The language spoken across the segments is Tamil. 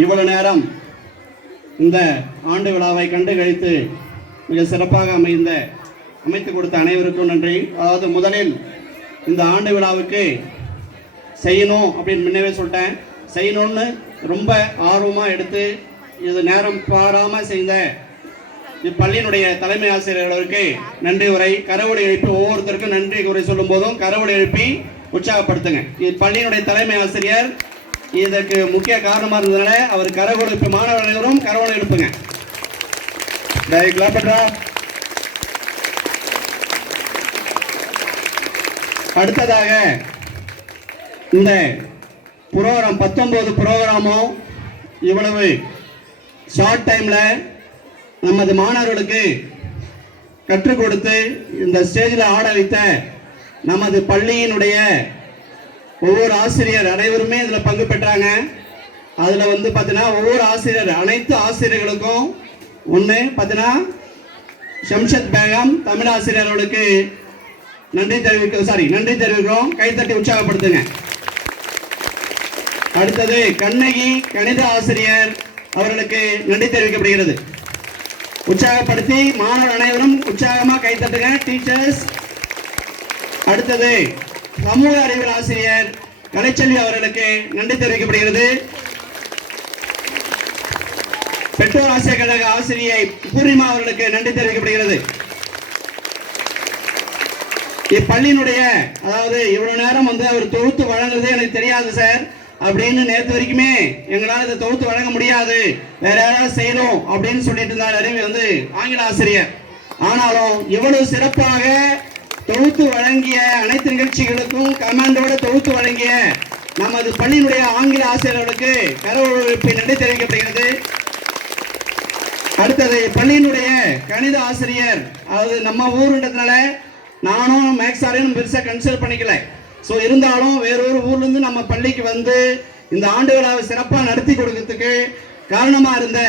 இவ்வளவு நேரம் இந்த ஆண்டு விழாவை கண்டு கழித்து மிக சிறப்பாக அமைத்து கொடுத்த அனைவருக்கும் நன்றி. அதாவது முதலில் இந்த ஆண்டு விழாவுக்கு செய்யணும் அப்படின்னு முன்னவே சொல்லிட்டேன். செய்யணும்னு ரொம்ப ஆர்வமாக எடுத்து இது நேரம் பாராமல் செய்த இப்பள்ளியினுடைய தலைமை ஆசிரியர்களுக்கு நன்றி உரை, கரவொலி எழுப்பி ஒவ்வொருத்தருக்கும் நன்றி உரை சொல்லும் போதும் கரவொலி எழுப்பி உற்சாகப்படுத்துங்க. இப்பள்ளியினுடைய தலைமை ஆசிரியர் இதற்கு முக்கிய காரணமாக இருந்ததுனால அவர் கரவொலி எழுப்பி மாணவர்கள் அனைவரும் கரவொலி எழுப்புங்க. அடுத்ததாக இந்த புரோகிராம் 19 புரோகிராமும் இவ்வளவு ஷார்ட் டைம்ல நமது மாணவர்களுக்கு கற்றுக் கொடுத்து இந்த ஸ்டேஜில் ஆட வைத்த நமது பள்ளியினுடைய ஒவ்வொரு ஆசிரியர் அனைவருமே இதில் பங்கு பெற்றாங்க. அதில் பார்த்தீங்கன்னா ஒவ்வொரு ஆசிரியர் அனைத்து ஆசிரியர்களுக்கும் பார்த்தீங்கன்னா ஷம்ஷத் பேகம் தமிழ் ஆசிரியர்களுக்கு நன்றி தெரிவிக்கிறோம். கைத்தட்டி உற்சாகப்படுத்துங்க. அடுத்தது கண்ணகி கணித ஆசிரியர் அவர்களுக்கு நன்றி தெரிவிக்கப்படுகிறது. உற்சாகப்படுத்தி மாணவர் அனைவரும் உற்சாகமாக கைத்தட்டுங்க டீச்சர்ஸ். அடுத்தது சமூக அறிவியல் ஆசிரியர் கலைச்செல்வி அவர்களுக்கு நன்றி தெரிவிக்கப்படுகிறது. பெற்றோர் ஆசிரியர் கழக ஆசிரியை பூர்ணிமா அவர்களுக்கு நன்றி தெரிவிக்கப்படுகிறது. இப்பள்ளியினுடைய அதாவது இவ்வளவு நேரம் அவர் தொகுத்து வழங்குறது எனக்கு தெரியாது சார் அப்படின்னு நேற்று வரைக்குமே எங்களால் இதை தொகுத்து வழங்க முடியாது, வேற யாராவது செய்யணும் அப்படின்னு சொல்லிட்டு இருந்தார் அறிவி ஆங்கில ஆசிரியர். ஆனாலும் இவ்வளவு சிறப்பாக தொகுத்து வழங்கிய அனைத்து நிகழ்ச்சிகளுக்கும் கமாண்டோட தொகுத்து வழங்கிய நமது பள்ளியினுடைய ஆங்கில ஆசிரியர்களுக்கு கரவொலிப்பு நன்றி தெரிவிக்கப்படுகிறது. அடுத்தது பள்ளியினுடைய கணித ஆசிரியர், அதாவது நம்ம ஊருன்றதுனால நானும் மேக்ஸ் சாரையும் பெருசாக கன்சிடர் பண்ணிக்கல. ஸோ இருந்தாலும் வேறொரு ஊர்லேருந்து நம்ம பள்ளிக்கு இந்த ஆண்டு விழாவை சிறப்பாக நடத்தி கொடுக்கறதுக்கு காரணமாக இருந்த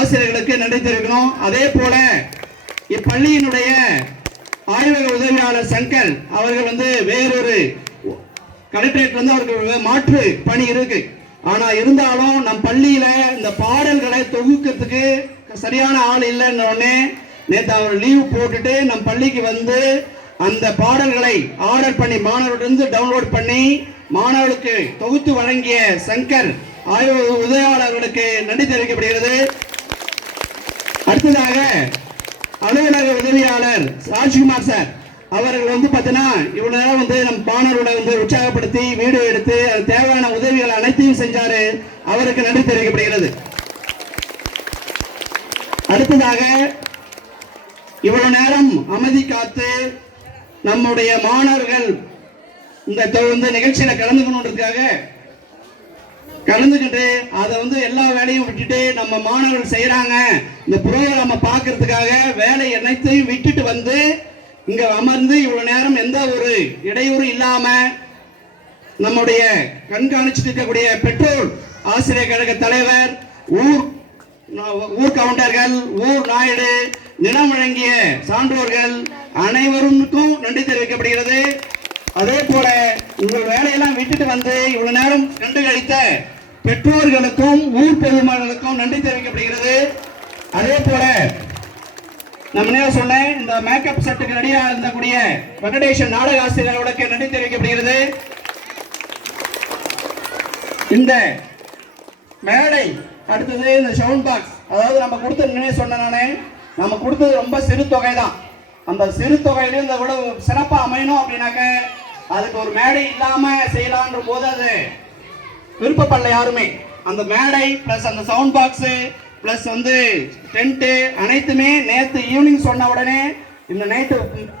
ஆசிரியர்களுக்கு நன்றி தெரிவிக்கணும். அதே போல இப்பள்ளியினுடைய ஆய்வக உதவியாளர் சங்கர் அவர்கள் வேறொரு கலெக்டரேட் அவருக்கு மாற்று பணி இருக்கு. ஆனா இருந்தாலும் நம் பள்ளியில இந்த பாடல்களை தொகுக்கிறதுக்கு சரியான ஆள் இல்லைன்னு நேற்று அவர் லீவ் போட்டுட்டு நம் பள்ளிக்கு அந்த பாடல்களை ஆர்டர் பண்ணி மாணவர்களிருந்து டவுன்லோட் பண்ணி மாணவர்களுக்கு தொகுத்து வழங்கிய சங்கர் ஆய்வக உதவியாளர்களுக்கு நன்றி தெரிவிக்கப்படுகிறது. அடுத்ததாக அலுவலக உதவியாளர் ராஜ்குமார் சார் அவர்கள் பார்த்தீங்கன்னா இவ்வளவு நேரம் நம் மாணவர்களை உற்சாகப்படுத்தி வீடியோ எடுத்து தேவையான உதவிகள் அனைத்தையும் செஞ்சாரு. அவருக்கு நன்றி தெரிவிக்கப்படுகிறது. அடுத்ததாக இவ்வளவு நேரம் அமைதி காத்து நம்முடைய மாணவர்கள் இந்த நிகழ்ச்சியில கலந்துக்கிட்டு அதை எல்லா வேலையும் விட்டுட்டு நம்ம மாணவர்கள் செய்யறாங்க இந்த ப்ரோக்ராம பார்க்கறதுக்காக வேலை அனைத்தையும் விட்டுட்டு இங்க அமர்ந்து இவ்வளவு நேரம் எந்த ஒரு இடையூறு இல்லாம நம்முடைய கண்காணிச்சுட்டு இருக்கக்கூடிய பெற்றோர் ஆசிரியர் கழக தலைவர், ஊர் கவுண்டர்கள், ஊர் நாயுடு, நிலம் வழங்கிய சான்றோர்கள் அனைவருக்கும் நன்றி தெரிவிக்கப்படுகிறது. அதே போல உங்கள் வேலையெல்லாம் விட்டுட்டு இவ்வளவு நேரம் கண்டு கழித்த பெற்றோர்களுக்கும் ஊர் பொதுமக்களுக்கும் நன்றி தெரிவிக்கப்படுகிறது. அதே போல நம்ம சொன்னேன் இந்த மேக்கப் செட்டுக்கு ரெடியா இருந்தக்கூடிய வெங்கடேசன் நாடக ஆசிரியர்களுக்கு நன்றி தெரிவிக்கப்படுகிறது. இந்த மேடை அடுத்தது இந்த சவுண்ட் பாக்ஸ், அதாவது நம்ம கொடுத்த சொன்னே நம்ம கொடுத்தது ரொம்ப சிறு தொகை தான். அந்த சிறு தொகையிலும் இந்த விட சிறப்பாக அமையணும் அப்படின்னாக்க அதுக்கு ஒரு மேடை இல்லாம செய்யலான்ற போது அது விருப்பப்படல யாருமே. அந்த மேடை பிளஸ் அந்த சவுண்ட் பாக்ஸ் பிளஸ் டென்ட் அனைத்துமே நேற்று ஈவினிங் சொன்ன உடனே இந்த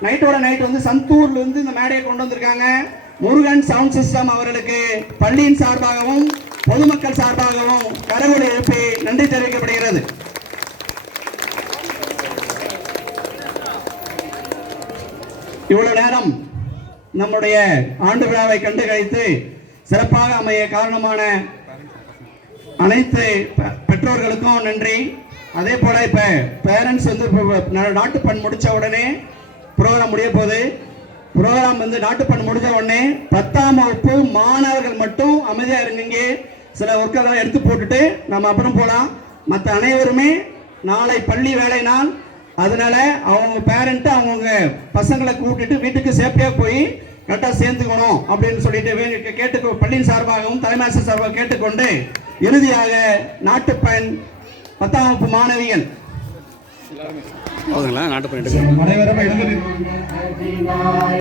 நைட்டோட நைட் சந்தூர்ல இந்த மேடையை கொண்டு வந்திருக்காங்க. முருகன் சவுண்ட் சிஸ்டம் அவர்களுக்கு பள்ளியின் சார்பாகவும் பொதுமக்கள் சார்பாகவும் கரவொலி எழுப்பி நன்றி தெரிவிக்கப்படுகிறது. இவ்வளவு நேரம் நம்முடைய ஆண்டு விழாவை கண்டு கழித்து சிறப்பாக அமைய காரணமான அனைத்து பெற்றோர்களுக்கும் நன்றி. அதே போல இப்ப பேரண்ட்ஸ் நாட்டுப்பண் முடிச்ச உடனே ப்ரோக்ராம் முடிய போகுது. ப்ரோக்ராம் நாட்டுப்பண் முடிஞ்ச உடனே 10ஆம் வகுப்பு மாணவர்கள் மட்டும் அமைதியா இருங்க. சில ஒர்க்கெல்லாம் எடுத்து போட்டுட்டு நம்ம அப்புறம் போகலாம். மற்ற அனைவருமே நாளை பள்ளி வேலை நாள், அதனால அவங்க பேரண்ட்டு அவங்கவுங்க பசங்களை கூப்பிட்டுட்டு வீட்டுக்கு சேஃப்டியாக போய் கரெக்டாக சேர்த்துக்கணும் அப்படின்னு சொல்லிட்டு கேட்டு பள்ளியின் சார்பாகவும் தலைமையாசிரியர் சார்பாக கேட்டுக்கொண்டு, இறுதியாக நாட்டுப்பயன் 10ஆம் வகுப்பு மாணவிகள் நாட்டுப்பயன்